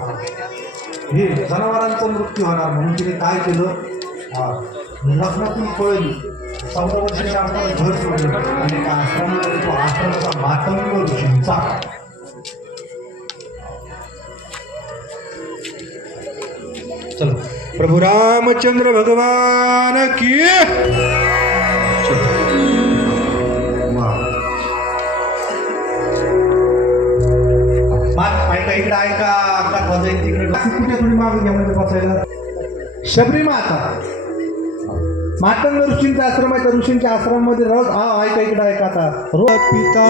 हे जनावरांचा मृत्यू होणार म्हणून तिने काय केलं? लग्नातून पळली. चौदा वर्षाच्या घर सोडलं. आणि एका आश्रमामध्ये तो आश्रमाचा मातंग ऋषींचा चलो. प्रभु रामचंद्र भगवान की माग ऐका इकडे ऐका आता वाजा तिकडे. कुठे थोडी मागे घ्या म्हणजे बसायला? शबरी माता. मातंग ऋषींचा आश्रम आहे त्या ऋषींच्या आश्रमामध्ये रोज हा ऐका इकडे ऐका आता? रोज पिता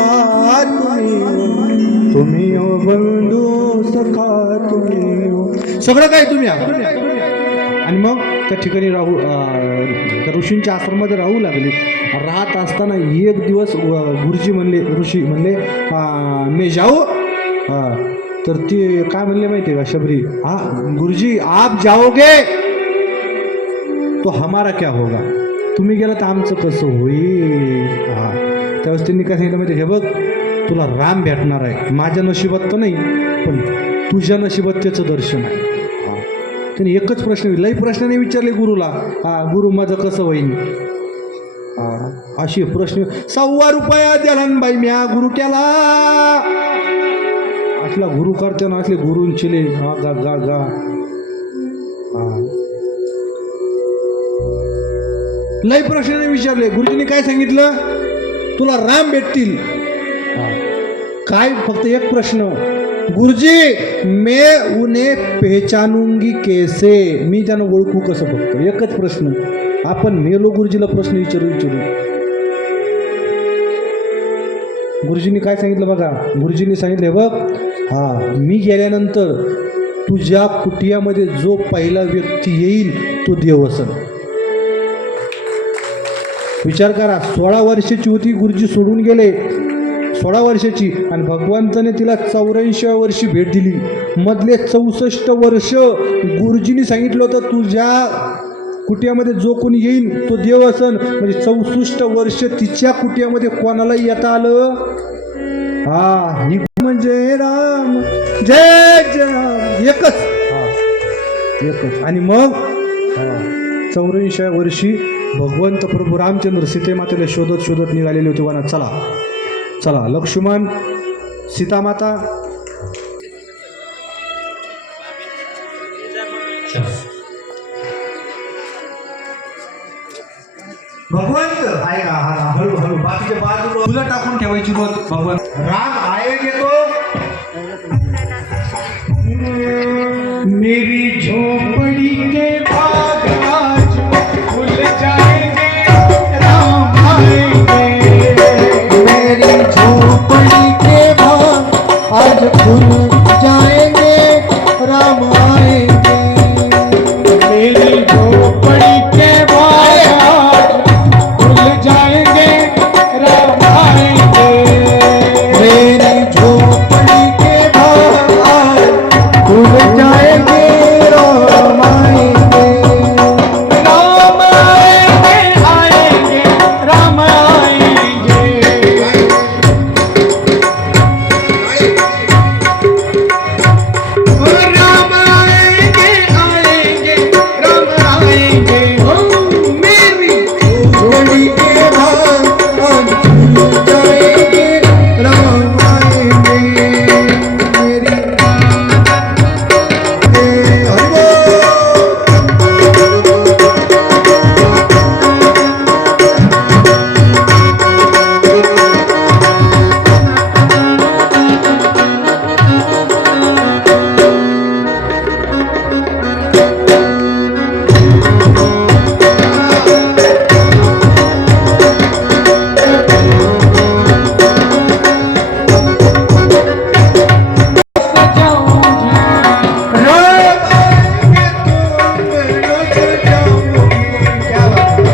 तुम्ही हो. तुम्ही हो बंधू सखा तुम्ही हो. सगळं काय तुम्ही आणि मग त्या ठिकाणी राहू त्या ऋषींच्या आश्रमामध्ये राहू लागले. राहत असताना एक दिवस गुरुजी म्हणले ऋषी म्हणले मे मी जाऊ? हा तर ते हो, काय म्हणले माहिती आहे का शबरी? हा गुरुजी आप जाओगे तो हमारा क्या होगा? तुम्ही गेला तर आमचं कसं होईल? हा. त्यावेळेस त्यांनी काय सांगितलं माहिती हे बघ तुला राम भेटणार आहे. माझ्या नशिबात तर नाही पण तुझ्या नशिबात त्याचं दर्शन आहे. हा. त्यांनी एकच प्रश्न लई प्रश्नाने विचारले गुरुला. हा गुरु माझं कसं होईल? हा. अशी प्रश्न सव्वा रुपया द्याला बाई म्या गुरु केला. असला गुरु करते ना असले गुरुंचिले हा गा गा गा लय प्रश्न विचारले. गुरुजीने काय सांगितलं? तुला राम भेटतील. काय? फक्त एक प्रश्न. गुरुजी मे उने पहचानूंगी कैसे? मी त्यांना ओळखू कसं फक्त? एकच प्रश्न. आपण मेलो गुरुजीला प्रश्न विचारू विचारू. गुरुजींनी काय सांगितलं बघा? गुरुजींनी सांगितलं बघ. हा. मी गेल्यानंतर तुझ्या कुटियामध्ये जो पहिला व्यक्ती येईल तो देव असेल. विचार करा सोळा वर्षाची होती गुरुजी सोडून गेले. सोळा वर्षाची आणि भगवंताने तिला चौऱ्याऐंशी वर्षी भेट दिली. मधले चौसष्ट वर्ष गुरुजींनी सांगितलं होतं तुझ्या कुटियामध्ये जो कोणी येईल तो देव असन. म्हणजे चौसष्ट वर्ष तिच्या कुटियामध्ये कोणालाही येता आलं? हा ही म्हणजे राम. जय जय राम. एकच. हा. एकच. आणि मग? चौऱ्याऐंशी वर्षी भगवंत प्रभू रामचंद्र सीतेमातेला शोधत शोधत निघालेले होते वनात. चला. चला. लक्ष्मण सीतामाता भगवंत. ऐका हा हळू हळू. बाकीच्या बाजूला तुला टाकून ठेवायची रोज भगवंत. राग आयोग घेतो मेरी झोपड़ी के बाग आज खुल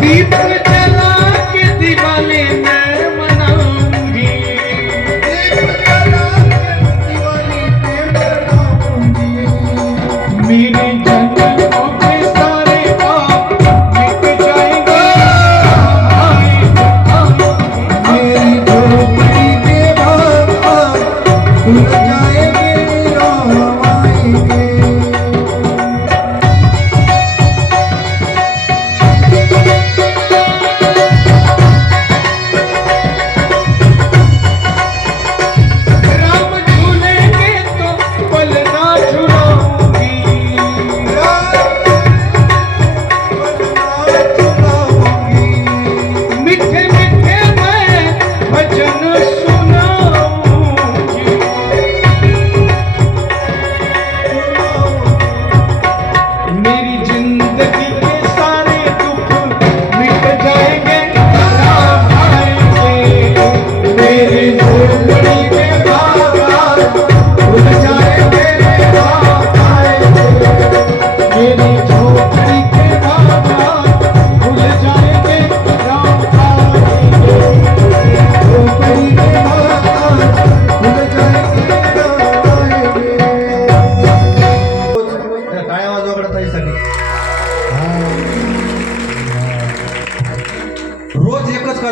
Beep.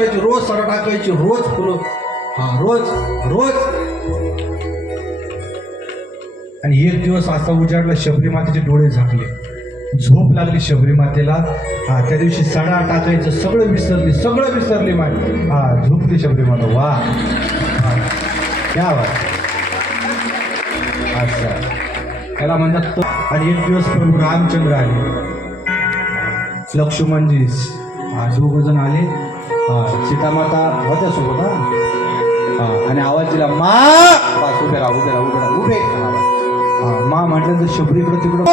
टाकायची रोज सडा टाकायची रोज फुलं. हा रोज रोज. आणि एक दिवस असा उजाडला शबरी मातेचे डोळे झाकले. झोप लागली शबरी मातेला. हा त्या दिवशी सडा टाकायचं सगळं विसरली सगळं विसरली माय. हा झोपली शबरी माता. वा. क्या वा अच्छा. त्याला म्हणतात आणि एक दिवस प्रभू रामचंद्र आले. लक्ष्मणजी हा दोघ जण आले. हा सीतामाता होत्या सोबत हा. हा आणि आवाज दिला मा! बस उभे राहा उभे राहा उभे राहा उभे हा मा म्हटल्यानंतर शबरीकडे तिकडं.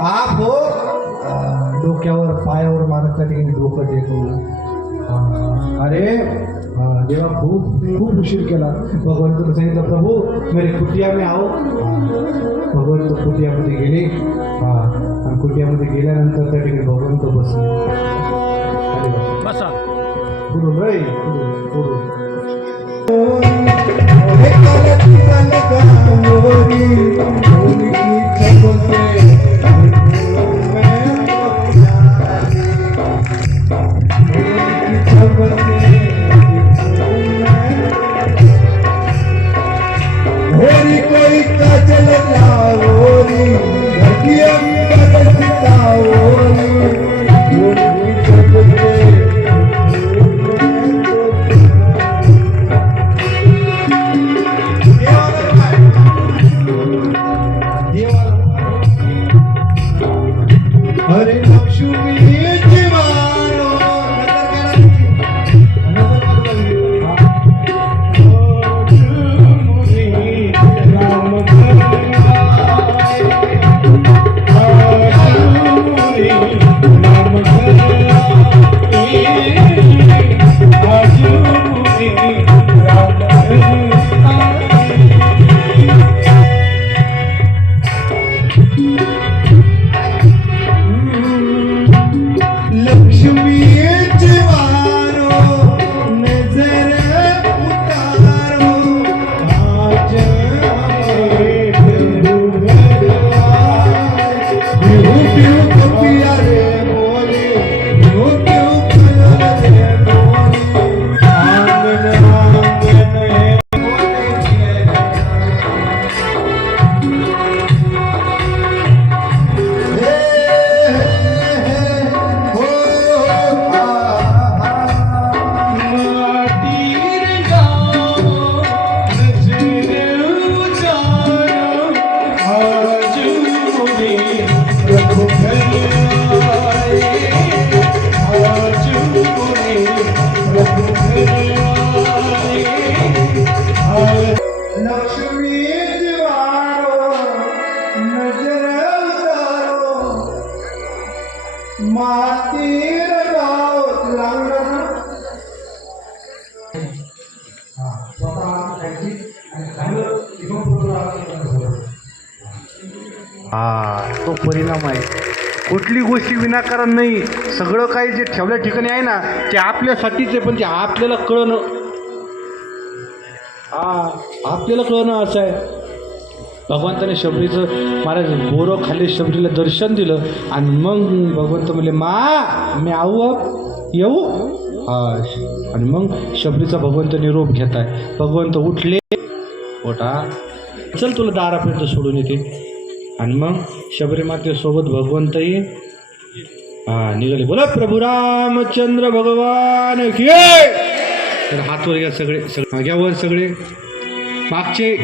हा हो हा, डोक्यावर पायावर मारत त्या ठिकाणी डोकं टेकवलं हा, अरे देवा खूप खूप उशीर केला. भगवंतानं सांगितलं प्रभू मेरे कुटिया में आओ. हा, भगवंत कुटियामध्ये गेले. हा आणि कुटियामध्ये गेल्यानंतर त्या ठिकाणी भगवंत बसले. खाली बसले. बसा पुढून रे হরে নাম শুনি परिणाम आहे. कुठली गोष्टी विनाकारण नाही. सगळं काही जे ठेवल्या ठिकाणी आहे ना ते आपल्यासाठीच आहे पण ते आपल्याला कळणं. हा आपल्याला कळणं असं आहे. भगवंताने शबरीचं महाराज बोरं खाली शबरीला दर्शन दिलं आणि मग भगवंत म्हणले मा मी आऊ येऊ? हा आणि मग शबरीचा भगवंत निरोप घेत आहे. भगवंत उठले. ओटा चल तुला दारापर्यंत सोडून येते. आणि मग शबरीमातेसोबत भगवंतही हा निघाले. बोला प्रभू रामचंद्र भगवान की तर हातवर घ्या सगळे सगळे घ्या वर सगळे. मागचे